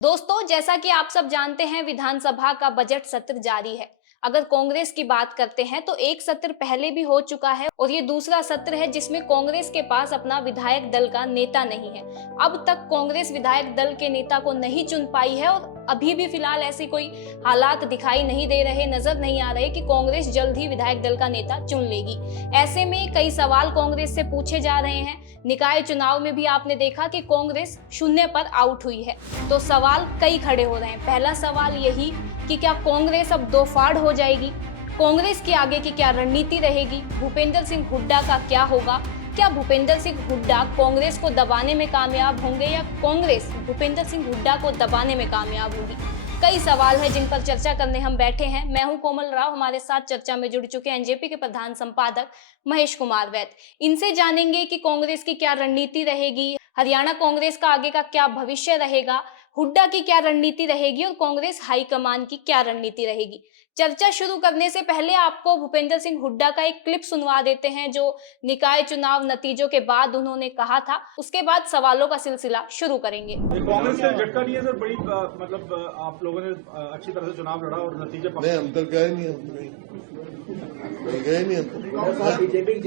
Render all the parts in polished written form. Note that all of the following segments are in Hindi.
दोस्तों, जैसा कि आप सब जानते हैं, विधानसभा का बजट सत्र जारी है। अगर कांग्रेस की बात करते हैं तो एक सत्र पहले भी हो चुका है और ये दूसरा सत्र है जिसमें कांग्रेस के पास अपना विधायक दल का नेता नहीं है। अब तक कांग्रेस विधायक दल के नेता को नहीं चुन पाई है और अभी भी फिलहाल ऐसी कोई हालात दिखाई नहीं दे रहे, नजर नहीं आ रहे कि कांग्रेस जल्द ही विधायक दल का नेता चुन लेगी। ऐसे में कई सवाल कांग्रेस से पूछे जा रहे हैं। निकाय चुनाव में भी आपने देखा कि कांग्रेस शून्य पर आउट हुई है, तो सवाल कई खड़े हो रहे हैं। पहला सवाल यही कि क्या कांग्रेस अब दो फाड़ हो जाएगी? कांग्रेस की आगे की क्या रणनीति रहेगी? भूपेंद्र सिंह हुड्डा का क्या होगा? क्या भूपेंद्र सिंह हुड्डा कांग्रेस को दबाने में कामयाब होंगे या कांग्रेस भूपेंद्र सिंह हुड्डा को दबाने में कामयाब होगी? कई सवाल हैं जिन पर चर्चा करने हम बैठे हैं। मैं हूं कोमल राव, हमारे साथ चर्चा में जुड़ चुके हैं एनजेपी के प्रधान संपादक महेश कुमार वैद। इनसे जानेंगे कि कांग्रेस की क्या रणनीति रहेगी, हरियाणा कांग्रेस का आगे का क्या भविष्य रहेगा, हुड्डा की क्या रणनीति रहेगी और कांग्रेस हाईकमान की क्या रणनीति रहेगी। चर्चा शुरू करने से पहले आपको भूपेंद्र सिंह हुड्डा का एक क्लिप सुनवा देते हैं जो निकाय चुनाव नतीजों के बाद उन्होंने कहा था। उसके बाद सवालों का सिलसिला शुरू करेंगे। कांग्रेस से झटका नहीं है सर, बड़ी मतलब आप लोगों ने अच्छी तरह से चुनाव लड़ा और नतीजे नहीं, हम तो गए नहीं,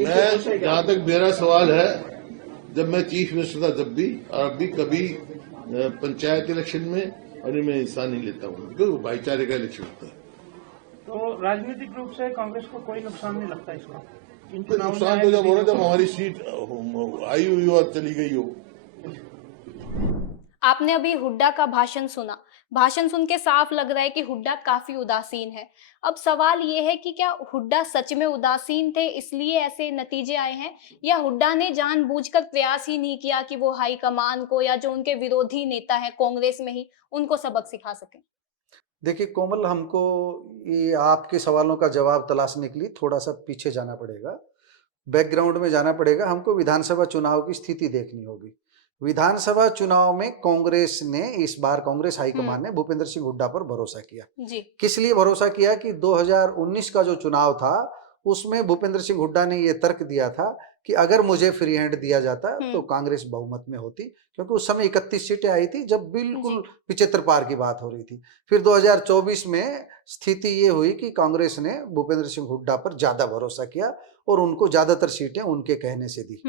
मैं जहाँ तक मेरा सवाल है, जब मैं चीफ मिनिस्टर था तब भी और अभी कभी पंचायत इलेक्शन में और इनमें हिस्सा नहीं लेता हूँ क्योंकि भाईचारे का इलेक्शन होता है। तो राजनीतिक रूप से कांग्रेस को कोई नुकसान नहीं लगता इसका? नुकसान तो जब हो रहा जब हमारी सीट आई हुई हो और चली गई हो। आपने अभी हुड्डा का भाषण सुना। भाषण सुन के साफ लग रहा है कि हुड्डा काफी उदासीन है। अब सवाल ये है कि क्या हुड्डा सच में उदासीन थे इसलिए ऐसे नतीजे आए हैं, या हुड्डा ने जानबूझकर प्रयास ही नहीं किया कि वो हाईकमान को या जो उनके विरोधी नेता है कांग्रेस में ही उनको सबक सिखा सकें? देखिए कोमल, हमको ये आपके सवालों का जवाब तलाशने के लिए थोड़ा सा पीछे जाना पड़ेगा, बैकग्राउंड में जाना पड़ेगा। हमको विधानसभा चुनाव की स्थिति देखनी होगी। विधानसभा चुनाव में कांग्रेस ने इस बार कांग्रेस हाईकमान ने भूपेंद्र सिंह हुड्डा पर भरोसा किया। जी। किस लिए भरोसा किया कि 2019 का जो चुनाव था उसमें भूपेंद्र सिंह हुड्डा ने यह तर्क दिया था कि अगर मुझे फ्री हैंड दिया जाता तो कांग्रेस बहुमत में होती, क्योंकि उस समय 31 सीटें आई थी जब बिल्कुल 75 पार की बात हो रही थी। फिर 2024 में स्थिति ये हुई कि कांग्रेस ने भूपेंद्र सिंह हुड्डा पर ज्यादा भरोसा किया और उनको ज्यादातर सीटें उनके कहने से दी।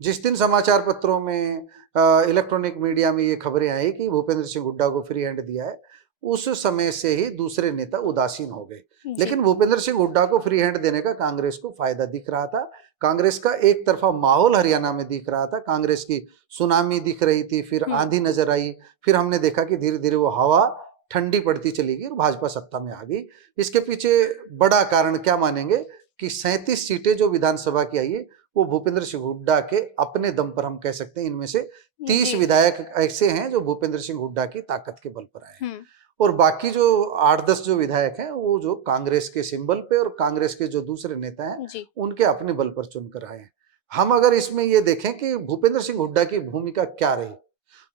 जिस दिन समाचार पत्रों में, इलेक्ट्रॉनिक मीडिया में ये खबरें आई कि भूपेंद्र सिंह हुड्डा को फ्री हैंड दिया है, उस समय से ही दूसरे नेता उदासीन हो गए। लेकिन भूपेंद्र सिंह हुड्डा को फ्री हैंड देने का कांग्रेस को फायदा दिख रहा था। कांग्रेस का एक तरफा माहौल हरियाणा में दिख रहा था, कांग्रेस की सुनामी दिख रही थी, फिर आंधी नजर आई, फिर हमने देखा कि धीरे धीरे वो हवा ठंडी पड़ती चली गई और भाजपा सत्ता में आ गई। इसके पीछे बड़ा कारण क्या मानेंगे कि 37 सीटें जो विधानसभा की आई है वो भूपेंद्र सिंह हुड्डा के अपने दम पर हम कह सकते हैं। इनमें से 30 विधायक ऐसे हैं जो भूपेंद्र सिंह हुड्डा की ताकत के बल पर आए हैं और बाकी जो 8-10 जो विधायक हैं वो जो कांग्रेस के सिंबल पे और कांग्रेस के जो दूसरे नेता हैं उनके अपने बल पर चुनकर आए हैं। हम अगर इसमें ये देखें कि भूपेंद्र सिंह हुड्डा की भूमिका क्या रही,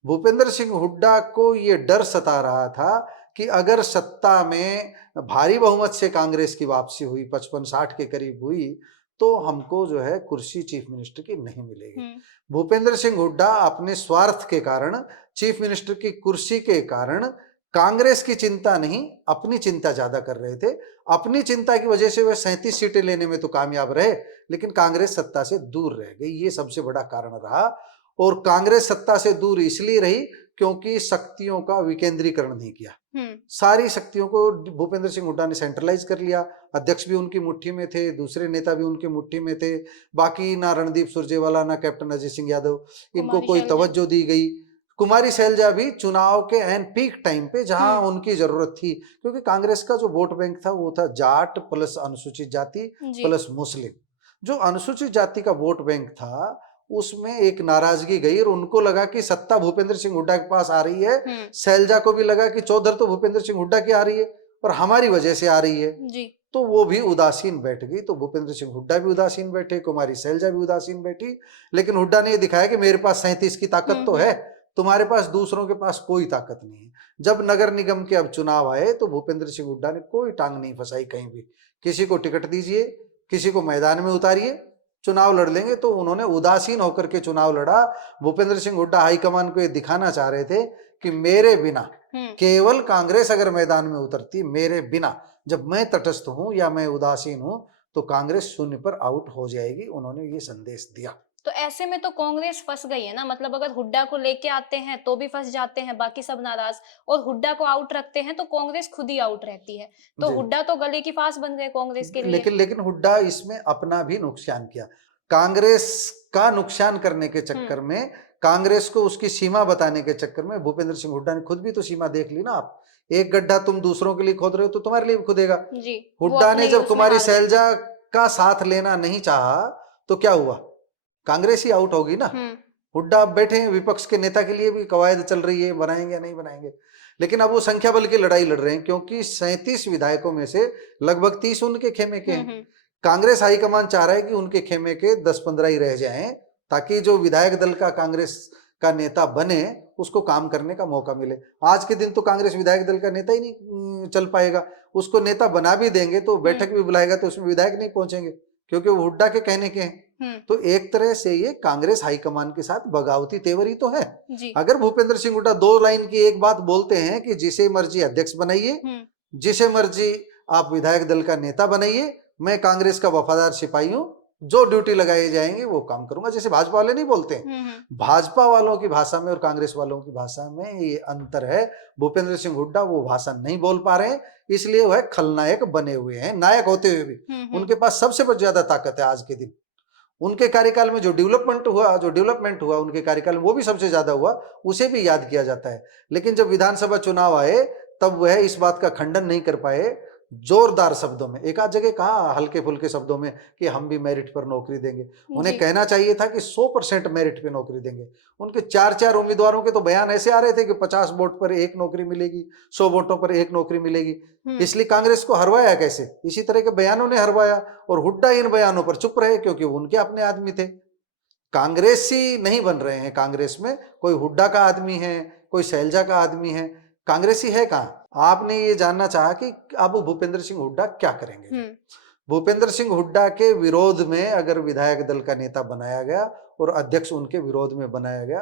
भूपेंद्र सिंह हुड्डा को ये डर सता रहा था कि अगर सत्ता में भारी बहुमत से कांग्रेस की वापसी हुई, 55-60 के करीब हुई, तो हमको जो है कुर्सी चीफ मिनिस्टर की नहीं मिलेगी। भूपेंद्र सिंह हुड्डा अपने स्वार्थ के कारण, चीफ मिनिस्टर की कुर्सी के कारण कांग्रेस की चिंता नहीं, अपनी चिंता ज्यादा कर रहे थे। अपनी चिंता की वजह से वह 37 सीटें लेने में तो कामयाब रहे, लेकिन कांग्रेस सत्ता से दूर रह गई। ये सबसे बड़ा कारण रहा। और कांग्रेस सत्ता से दूर इसलिए रही क्योंकि शक्तियों का विकेंद्रीकरण नहीं किया। सारी शक्तियों को भूपेंद्र सिंह हुड्डा ने सेंट्रलाइज कर लिया। अध्यक्ष भी उनकी मुट्ठी में थे, दूसरे नेता भी उनकी मुट्ठी में थे। बाकी ना रणदीप सुरजेवाला ना कैप्टन अजय सिंह यादव, इनको कोई तवज्जो दी गई। कुमारी सैलजा भी चुनाव के एन पीक टाइम पे जहां उनकी जरूरत थी, क्योंकि कांग्रेस का जो वोट बैंक था वो था जाट प्लस अनुसूचित जाति प्लस मुस्लिम। जो अनुसूचित जाति का वोट बैंक था उसमें एक नाराजगी गई और उनको लगा कि सत्ता भूपेंद्र सिंह हुड्डा के पास आ रही है। सैलजा को भी लगा कि चौधर तो भूपेंद्र सिंह हुड्डा की आ रही है और हमारी वजह से आ रही है जी। तो वो भी उदासीन बैठ गई। तो भूपेंद्र सिंह हुड्डा भी उदासीन बैठे, कुमारी सैलजा भी उदासीन बैठी। लेकिन हुड्डा ने ये दिखाया कि मेरे पास 37 की ताकत तो है, तुम्हारे पास दूसरों के पास कोई ताकत नहीं है। जब नगर निगम के अब चुनाव आए तो भूपेंद्र सिंह हुड्डा ने कोई टांग नहीं फंसाई कहीं भी। किसी को टिकट दीजिए, किसी को मैदान में उतारिए, चुनाव लड़ लेंगे। तो उन्होंने उदासीन होकर के चुनाव लड़ा। भूपेंद्र सिंह हुड्डा हाईकमान को ये दिखाना चाह रहे थे कि मेरे बिना केवल कांग्रेस अगर मैदान में उतरती, मेरे बिना, जब मैं तटस्थ हूं या मैं उदासीन हूं, तो कांग्रेस शून्य पर आउट हो जाएगी। उन्होंने ये संदेश दिया। तो ऐसे में तो कांग्रेस फंस गई है ना, मतलब अगर हुड्डा को लेके आते हैं तो भी फंस जाते हैं, बाकी सब नाराज, और हुड्डा को आउट रखते हैं तो कांग्रेस खुद ही आउट रहती है। तो जी। हुड्डा तो गले की फांस बन गए कांग्रेस के लिए। लेकिन हुड्डा इसमें अपना भी नुकसान किया। कांग्रेस का नुकसान करने के चक्कर में, कांग्रेस को उसकी सीमा बताने के चक्कर में भूपेंद्र सिंह हुड्डा ने खुद भी तो सीमा देख ली ना। आप एक गड्ढा तुम दूसरों के लिए खोद रहे हो तो तुम्हारे लिए भी खुदेगा। जी, हुड्डा ने जब कुमारी शैलजा का साथ लेना नहीं चाहा तो क्या हुआ, कांग्रेस ही आउट होगी ना। हुड्डा अब बैठे हैं, विपक्ष के नेता के लिए भी कवायद चल रही है, बनाएंगे या नहीं बनाएंगे। लेकिन अब वो संख्या बल की लड़ाई लड़ रहे हैं, क्योंकि 37 विधायकों में से लगभग 30 उनके खेमे के हैं। कांग्रेस हाईकमान चाह रहा है कि उनके खेमे के 10-15 ही रह जाएं, ताकि जो विधायक दल का कांग्रेस का नेता बने उसको काम करने का मौका मिले। आज के दिन तो कांग्रेस विधायक दल का नेता ही नहीं चल पाएगा। उसको नेता बना भी देंगे तो बैठक भी बुलाएगा तो उसमें विधायक नहीं पहुंचेंगे, क्योंकि वो हुड्डा के कहने के हैं। तो एक तरह से ये कांग्रेस हाईकमान के साथ बगावती तेवर ही तो है। अगर भूपेंद्र सिंह हुड्डा 2 लाइन की एक बात बोलते हैं कि जिसे मर्जी अध्यक्ष बनाइए, जिसे मर्जी आप विधायक दल का नेता बनाइए, मैं कांग्रेस का वफादार सिपाही हूं, जो ड्यूटी लगाए जाएंगे वो काम करूंगा, जैसे भाजपा वाले नहीं बोलते हैं। भाजपा वालों की भाषा में और कांग्रेस वालों की भाषा में ये अंतर है। भूपेंद्र सिंह हुड्डा वो भाषा नहीं बोल पा रहे हैं, इसलिए वह खलनायक बने हुए हैं। नायक होते हुए भी उनके पास सबसे ज्यादा ताकत है आज के दिन। उनके कार्यकाल में जो डेवलपमेंट हुआ उनके कार्यकाल में, वो भी सबसे ज्यादा हुआ, उसे भी याद किया जाता है। लेकिन जब विधानसभा चुनाव आए तब वह इस बात का खंडन नहीं कर पाए जोरदार शब्दों में। एक आध जगह कहा हल्के फुल्के शब्दों में कि हम भी मेरिट पर नौकरी देंगे। उन्हें कहना चाहिए था कि 100% मेरिट पे नौकरी देंगे। उनके 4-4 उम्मीदवारों के तो बयान ऐसे आ रहे थे कि 50 वोट पर 1 नौकरी मिलेगी, 100 वोटों पर 1 नौकरी मिलेगी। इसलिए कांग्रेस को हरवाया कैसे, इसी तरह के बयानों ने हरवाया। और हुड्डा इन बयानों पर चुप रहे, क्योंकि उनके अपने आदमी थे। कांग्रेसी नहीं बन रहे हैं कांग्रेस में। कोई हुड्डा का आदमी है, कोई शैलजा का आदमी है, कांग्रेसी है कहाँ। आपने ये जानना चाहा कि अब भूपेंद्र सिंह हुड्डा क्या करेंगे। भूपेंद्र सिंह हुड्डा के विरोध में अगर विधायक दल का नेता बनाया गया और अध्यक्ष उनके विरोध में बनाया गया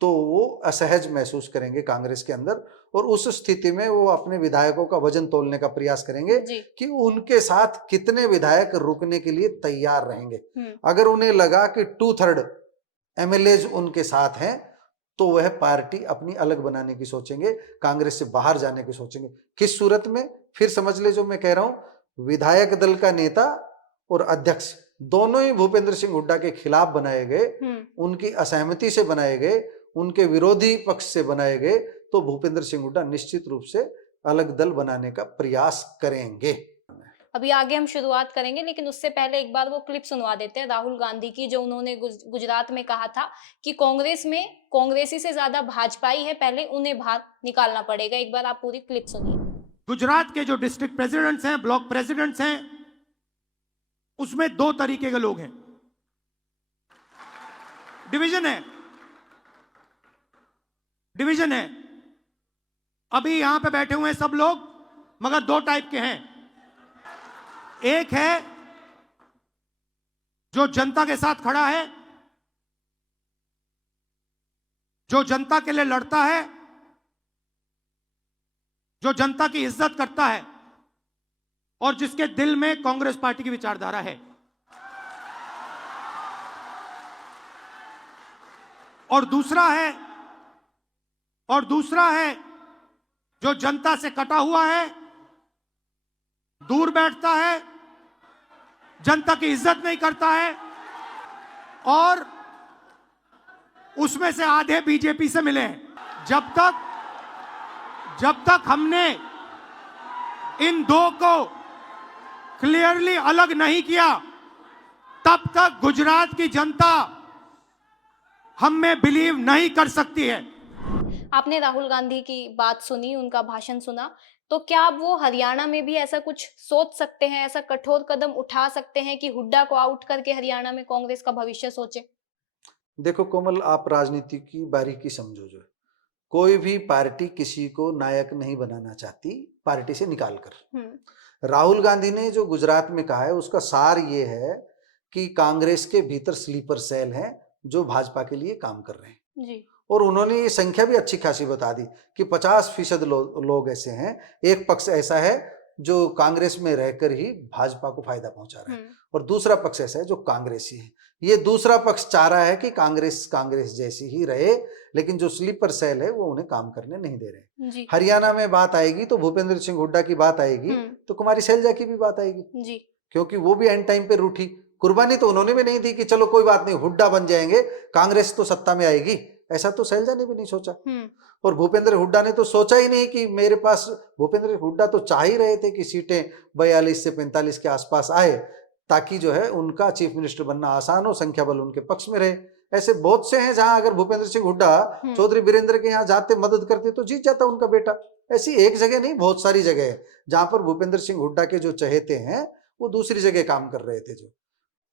तो वो असहज महसूस करेंगे कांग्रेस के अंदर, और उस स्थिति में वो अपने विधायकों का वजन तोलने का प्रयास करेंगे कि उनके साथ कितने विधायक रुकने के लिए तैयार रहेंगे। अगर उन्हें लगा कि 2/3 MLAs उनके साथ हैं तो वह पार्टी अपनी अलग बनाने की सोचेंगे, कांग्रेस से बाहर जाने की सोचेंगे। किस सूरत में, फिर समझ ले जो मैं कह रहा हूं, विधायक दल का नेता और अध्यक्ष दोनों ही भूपेंद्र सिंह हुड्डा के खिलाफ बनाए गए, उनकी असहमति से बनाए गए, उनके विरोधी पक्ष से बनाए गए, तो भूपेंद्र सिंह हुड्डा निश्चित रूप से अलग दल बनाने का प्रयास करेंगे। अभी आगे हम शुरुआत करेंगे, लेकिन उससे पहले एक बार वो क्लिप सुनवा देते हैं राहुल गांधी की, जो उन्होंने गुजरात में कहा था कि कांग्रेस में कांग्रेसी से ज्यादा भाजपाई है, पहले उन्हें बाहर निकालना पड़ेगा। एक बार आप पूरी क्लिप सुनिए। गुजरात के जो डिस्ट्रिक्ट प्रेसिडेंट्स हैं, ब्लॉक प्रेसिडेंट्स हैं, उसमें 2 तरीके के लोग हैं। डिवीजन है। अभी यहां पे बैठे हुए हैं सब लोग, मगर 2 टाइप के हैं। एक है जो जनता के साथ खड़ा है, जो जनता के लिए लड़ता है, जो जनता की इज्जत करता है और जिसके दिल में कांग्रेस पार्टी की विचारधारा है। और दूसरा है जो जनता से कटा हुआ है, दूर बैठता है, जनता की इज्जत नहीं करता है, और उसमें से आधे बीजेपी से मिले हैं। जब तक हमने इन 2 को क्लियरली अलग नहीं किया, तब तक गुजरात की जनता हम में बिलीव नहीं कर सकती है। आपने राहुल गांधी की बात सुनी, उनका भाषण सुना, तो क्या वो हरियाणा में भी ऐसा कुछ सोच सकते हैं, ऐसा कठोर कदम उठा सकते हैं कि हुड्डा को आउट करके हरियाणा में कांग्रेस का भविष्य सोचे? देखो कोमल, आप राजनीति की बारीकी समझो। जो कोई भी पार्टी किसी को नायक नहीं बनाना चाहती पार्टी से निकाल कर। राहुल गांधी ने जो गुजरात में कहा है उसका सार ये है कि कांग्रेस के भीतर स्लीपर सेल हैं जो भाजपा के लिए काम कर रहे हैं। जी। और उन्होंने ये संख्या भी अच्छी खासी बता दी कि 50% लोग ऐसे हैं, एक पक्ष ऐसा है जो कांग्रेस में रहकर ही भाजपा को फायदा पहुंचा रहा है, और दूसरा पक्ष ऐसा है जो कांग्रेसी है। ये दूसरा पक्ष चाह रहा है कि कांग्रेस जैसी ही रहे, लेकिन जो स्लीपर सेल है वो उन्हें काम करने नहीं दे रहे। जी। हरियाणा में बात आएगी तो भूपेंद्र सिंह हुड्डा की बात आएगी, तो कुमारी शैलजा की भी बात आएगी, जी। क्योंकि वो भी एंड टाइम पे रूठी। कुर्बानी तो उन्होंने भी नहीं दी कि चलो कोई बात नहीं, हुड्डा बन जाएंगे, कांग्रेस तो सत्ता में आएगी, ऐसा तो शैलजा ने भी नहीं सोचा। और भूपेंद्र हुड्डा ने तो सोचा ही नहीं कि मेरे पास, भूपेंद्र हुड्डा तो चाह ही रहे थे कि सीटें 42 से 45 के आसपास आए, ताकि जो है उनका चीफ मिनिस्टर बनना आसान हो, संख्या बल उनके पक्ष में रहे। ऐसे बहुत से हैं जहां अगर भूपेंद्र सिंह हुड्डा चौधरी बीरेंद्र के यहाँ जाते, मदद करते, तो जीत जाता उनका बेटा। ऐसी एक जगह नहीं, बहुत सारी जगह है जहां पर भूपेंद्र सिंह हुड्डा के जो चहेते हैं वो दूसरी जगह काम कर रहे थे। जो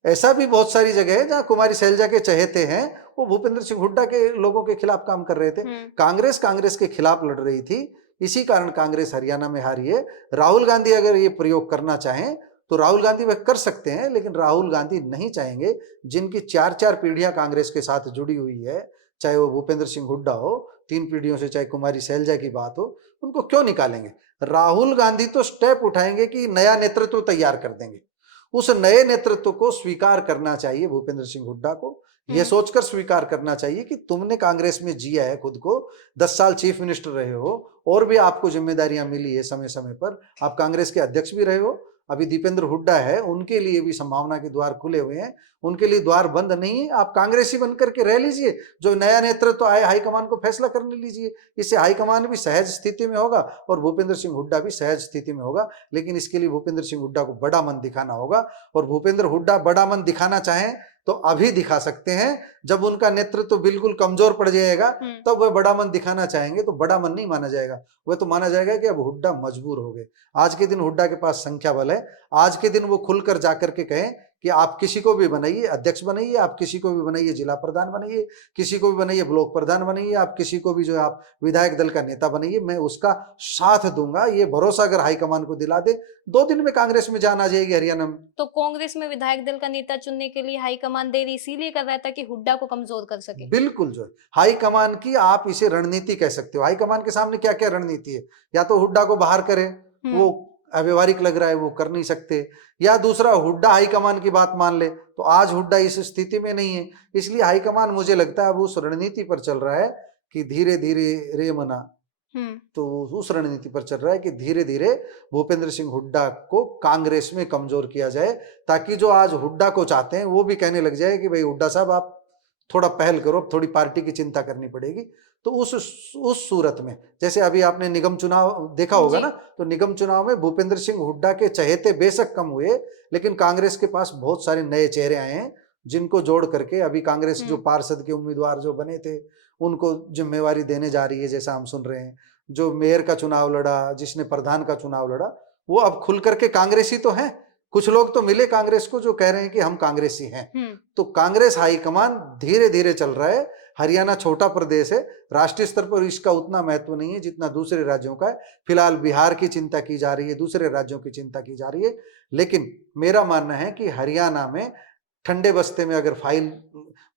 ऐसा भी बहुत सारी जगह है जहां कुमारी शैलजा के चहेते हैं वो भूपेंद्र सिंह हुड्डा के लोगों के खिलाफ काम कर रहे थे। कांग्रेस के खिलाफ लड़ रही थी, इसी कारण कांग्रेस हरियाणा में हारी है। राहुल गांधी अगर ये प्रयोग करना चाहें तो राहुल गांधी वह कर सकते हैं, लेकिन राहुल गांधी नहीं चाहेंगे। जिनकी 4-4 पीढ़ियां कांग्रेस के साथ जुड़ी हुई है, चाहे वो भूपेंद्र सिंह हुड्डा हो 3 पीढ़ियों से, चाहे कुमारी शैलजा की बात हो, उनको क्यों निकालेंगे? राहुल गांधी तो स्टेप उठाएंगे कि नया नेतृत्व तैयार कर देंगे। उस नए नेतृत्व को स्वीकार करना चाहिए भूपेंद्र सिंह हुड्डा को, यह सोचकर स्वीकार करना चाहिए कि तुमने कांग्रेस में जिया है, खुद को 10 साल चीफ मिनिस्टर रहे हो, और भी आपको जिम्मेदारियां मिली है समय समय पर, आप कांग्रेस के अध्यक्ष भी रहे हो। अभी दीपेंद्र हुड्डा है, उनके लिए भी संभावना के द्वार खुले हुए हैं, उनके लिए द्वार बंद नहीं है। आप कांग्रेसी बनकर के रह लीजिए, जो नया नेतृत्व आए हाईकमान को फैसला करने लीजिए। इससे हाईकमान भी सहज स्थिति में होगा और भूपेंद्र सिंह हुड्डा भी सहज स्थिति में होगा। लेकिन इसके लिए भूपेंद्र सिंह हुड्डा को बड़ा मन दिखाना होगा, और भूपेंद्र हुड्डा बड़ा मन दिखाना चाहें तो अभी दिखा सकते हैं। जब उनका नेतृत्व बिल्कुल कमजोर पड़ जाएगा तब वह बड़ा मन दिखाना चाहेंगे, तो बड़ा मन नहीं माना जाएगा, वह तो माना जाएगा कि अब हुड्डा मजबूर हो गए। आज के दिन हुड्डा के पास संख्या बल है, आज के दिन वो खुलकर जाकर के कहें कि आप किसी को भी बनाइए अध्यक्ष बनाइए, आप किसी को भी बनाइए जिला प्रधान बनाइए, किसी को भी बनाइए ब्लॉक प्रधान बनाइए, आप किसी को भी जो है आप विधायक दल का नेता बनाइए, मैं उसका साथ दूंगा। ये भरोसा अगर हाईकमान को दिला दे, 2 दिन में कांग्रेस में जान आ जाएगी हरियाणा में। तो कांग्रेस में विधायक दल का नेता चुनने के लिए हाईकमान देरी इसीलिए कर रहा था कि हुड्डा को कमजोर कर सके। बिल्कुल, जो है हाईकमान की, आप इसे रणनीति कह सकते हो। हाईकमान के सामने क्या क्या रणनीति है? या तो हुड्डा को बाहर करें, वो अव्यवहारिक लग रहा है, वो कर नहीं सकते, या दूसरा हुड्डा हाईकमान की बात मान ले। तो आज हुड्डा इस स्थिति में नहीं है, इसलिए हाईकमान मुझे लगता है अब उस रणनीति पर चल रहा है कि धीरे धीरे रे मना, तो उस रणनीति पर चल रहा है कि धीरे धीरे भूपेंद्र सिंह हुड्डा को कांग्रेस में कमजोर किया जाए, ताकि जो आज हुड्डा को चाहते हैं वो भी कहने लग जाए कि भाई हुड्डा साहब आप थोड़ा पहल करो, थोड़ी पार्टी की चिंता करनी पड़ेगी। तो उस सूरत में, जैसे अभी आपने निगम चुनाव देखा होगा ना, तो निगम चुनाव में भूपेंद्र सिंह हुड्डा के चहेते बेशक कम हुए, लेकिन कांग्रेस के पास बहुत सारे नए चेहरे आए हैं, जिनको जोड़ करके अभी कांग्रेस जो पार्षद के उम्मीदवार जो बने थे उनको जिम्मेवारी देने जा रही है, जैसा हम सुन रहे हैं। जो मेयर का चुनाव लड़ा, जिसने प्रधान का चुनाव लड़ा, वो अब खुल करके कांग्रेसी तो है। कुछ लोग तो मिले कांग्रेस को जो कह रहे हैं कि हम कांग्रेसी हैं। तो कांग्रेस हाईकमान धीरे धीरे चल रहा है। हरियाणा छोटा प्रदेश है, राष्ट्रीय स्तर पर इसका उतना महत्व नहीं है जितना दूसरे राज्यों का है। फिलहाल बिहार की चिंता की जा रही है, दूसरे राज्यों की चिंता की जा रही है, लेकिन मेरा मानना है कि हरियाणा में ठंडे बस्ते में अगर फाइल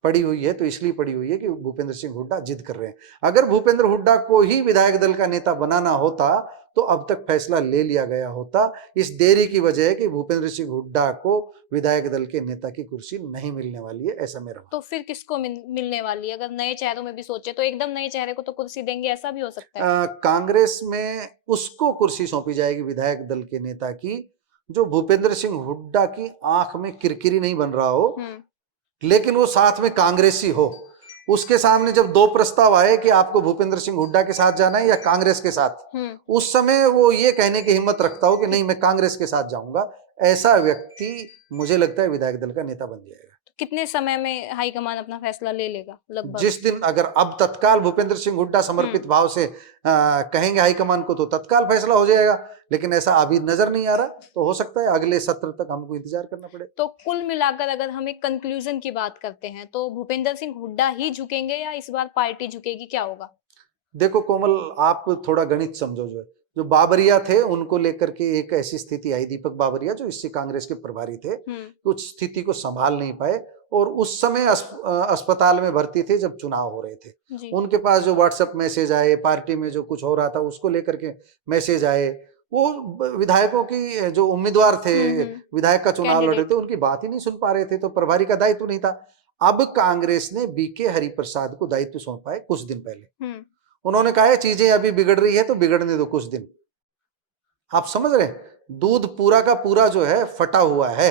पड़ी हुई है तो इसलिए पड़ी हुई है कि भूपेंद्र सिंह हुड्डा जिद कर रहे हैं। अगर भूपेंद्र हुड्डा को ही विधायक दल का नेता बनाना होता तो अब तक फैसला ले लिया गया होता। इस देरी की वजह है कि भूपेंद्र सिंह हुड्डा को विधायक दल के नेता की कुर्सी नहीं मिलने वाली है, ऐसा मेरा। तो फिर किसको मिलने वाली है? अगर नए चेहरों में भी सोचे तो एकदम नए चेहरे को तो कुर्सी देंगे, ऐसा भी हो सकता है। कांग्रेस में उसको कुर्सी सौंपी जाएगी विधायक दल के नेता की जो भूपेंद्र सिंह हुड्डा की आंख में किरकिरी नहीं बन रहा हो, लेकिन वो साथ में कांग्रेसी हो। उसके सामने जब 2 प्रस्ताव आए कि आपको भूपेंद्र सिंह हुड्डा के साथ जाना है या कांग्रेस के साथ, उस समय वो ये कहने की हिम्मत रखता हो कि नहीं मैं कांग्रेस के साथ जाऊंगा, ऐसा व्यक्ति मुझे लगता है विधायक दल का नेता बन जाएगा। कितने समय में हाईकमान अपना फैसला ले लेगा लगभग? जिस दिन अगर अब तत्काल भूपेंद्र सिंह हुड्डा समर्पित भाव से कहेंगे हाईकमान को तो तत्काल फैसला हो जाएगा, लेकिन ऐसा अभी नजर नहीं आ रहा। तो हो सकता है अगले सत्र तक हमको इंतजार करना पड़े। तो कुल मिलाकर अगर हम एक कंक्लूजन की बात करते हैं तो भूपेंद्र सिंह हुड्डा ही झुकेंगे या इस बार पार्टी झुकेगी, क्या होगा? देखो कोमल, आप थोड़ा गणित समझो। जो जो बाबरिया थे उनको लेकर के एक ऐसी स्थिति आई, दीपक बाबरिया जो इससे कांग्रेस के प्रभारी थे, कुछ स्थिति को संभाल नहीं पाए और उस समय अस्पताल में भर्ती थे जब चुनाव हो रहे थे। उनके पास जो व्हाट्सएप मैसेज आए, पार्टी में जो कुछ हो रहा था उसको लेकर के मैसेज आए, वो विधायकों की जो उम्मीदवार थे, विधायक का चुनाव लड़ रहे थे, उनकी बात ही नहीं सुन पा रहे थे, तो प्रभारी का दायित्व नहीं था। अब कांग्रेस ने बीके हरिप्रसाद को दायित्व सौंपा है कुछ दिन पहले। उन्होंने कहा है चीजें अभी बिगड़ रही है तो बिगड़ने दो कुछ दिन। आप समझ रहे हैं, दूध पूरा का पूरा जो है फटा हुआ है,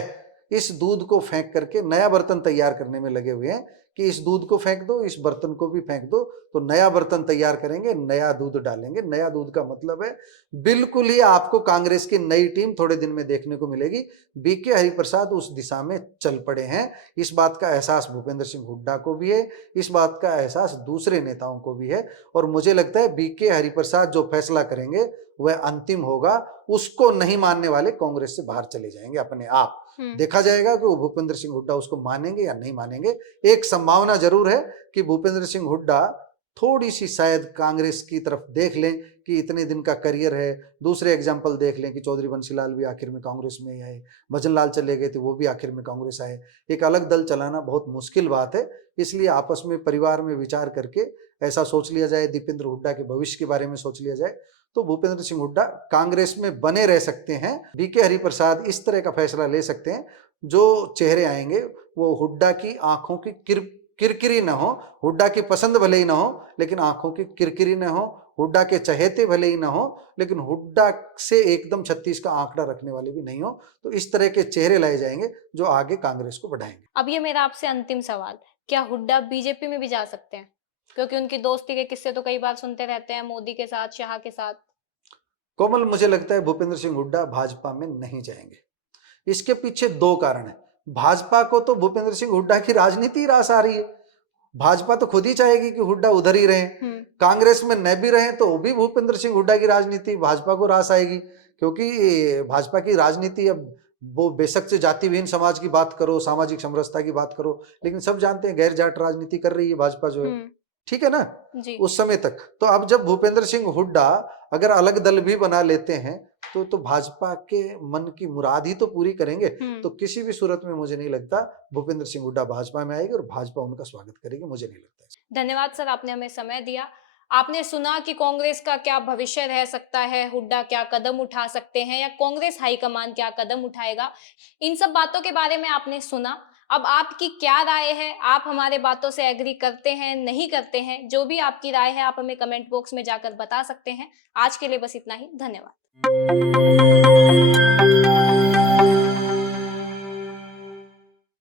इस दूध को फेंक करके नया बर्तन तैयार करने में लगे हुए हैं कि इस दूध को फेंक दो, इस बर्तन को भी फेंक दो, तो नया बर्तन तैयार करेंगे, नया दूध डालेंगे। नया दूध का मतलब है बिल्कुल ही आपको कांग्रेस की नई टीम थोड़े दिन में देखने को मिलेगी। बीके हरिप्रसाद उस दिशा में चल पड़े हैं। इस बात का एहसास भूपेंद्र सिंह हुड्डा को भी है, इस बात का एहसास दूसरे नेताओं को भी है, और मुझे लगता है बीके हरिप्रसाद जो फैसला करेंगे वह अंतिम होगा। उसको नहीं मानने वाले कांग्रेस से बाहर चले जाएंगे अपने आप। देखा जाएगा कि वो भूपेंद्र सिंह हुड्डा उसको मानेंगे या नहीं मानेंगे। एक संभावना जरूर है कि भूपेंद्र सिंह हुड्डा थोड़ी सी शायद कांग्रेस की तरफ देख लें कि इतने दिन का करियर है। दूसरे एग्जाम्पल देख लें कि चौधरी बंसीलाल भी आखिर में कांग्रेस में ही आए, भजन लाल चले गए थे वो भी आखिर में कांग्रेस आए। एक अलग दल चलाना बहुत मुश्किल बात है, इसलिए आपस में परिवार में विचार करके ऐसा सोच लिया जाए, दीपेंद्र हुड्डा के भविष्य के बारे में सोच लिया जाए, तो भूपेंद्र सिंह हुड्डा कांग्रेस में बने रह सकते हैं। बीके हरिप्रसाद इस तरह का फैसला ले सकते हैं, जो चेहरे आएंगे वो हुड्डा की आंखों की किरकिरी न हो, हुड्डा की पसंद भले ही ना हो लेकिन आंखों की किरकिरी न हो, हुड्डा के चहेते भले ही ना हो लेकिन हुड्डा से एकदम 36 का आंकड़ा रखने वाले भी नहीं हो। तो इस तरह के चेहरे लाए जाएंगे जो आगे कांग्रेस को बढ़ाएंगे। अब ये मेरा आपसे अंतिम सवाल, क्या हुड्डा बीजेपी में भी जा सकते हैं? क्योंकि उनकी दोस्ती के किस्से तो कई बार सुनते रहते हैं, मोदी के साथ, शाह के साथ। कोमल, मुझे लगता है भूपेंद्र सिंह हुड्डा भाजपा में नहीं जाएंगे। इसके पीछे दो कारण है। भाजपा को तो भूपेंद्र सिंह हुड्डा की राजनीति रास आ रही है। भाजपा तो खुद ही चाहेगी कि हुड्डा उधर ही रहे, कांग्रेस में न भी रहे तो भी भूपेंद्र सिंह हुड्डा की राजनीति भाजपा को रास आएगी। क्योंकि भाजपा की राजनीति अब वो बेशक से जाति विहीन समाज की बात करो, सामाजिक समरसता की बात करो, लेकिन सब जानते हैं गैर जाट राजनीति कर रही है भाजपा जो है, ठीक है ना जी। उस समय तक तो अब जब भूपेंद्र सिंह हुड्डा अगर अलग दल भी बना लेते हैं तो भाजपा के मन की मुराद ही तो पूरी करेंगे। तो किसी भी सूरत में मुझे नहीं लगता भूपेंद्र सिंह हुड्डा भाजपा में आएगी और भाजपा उनका स्वागत करेगी, मुझे नहीं लगता। धन्यवाद सर, आपने हमें समय दिया। आपने सुना कि कांग्रेस का क्या भविष्य रह सकता है, हुड्डा क्या कदम उठा सकते हैं या कांग्रेस हाईकमान क्या कदम उठाएगा, इन सब बातों के बारे में आपने सुना। अब आपकी क्या राय है? आप हमारे बातों से एग्री करते हैं, नहीं करते हैं? जो भी आपकी राय है आप हमें कमेंट बॉक्स में जाकर बता सकते हैं। आज के लिए बस इतना ही, धन्यवाद।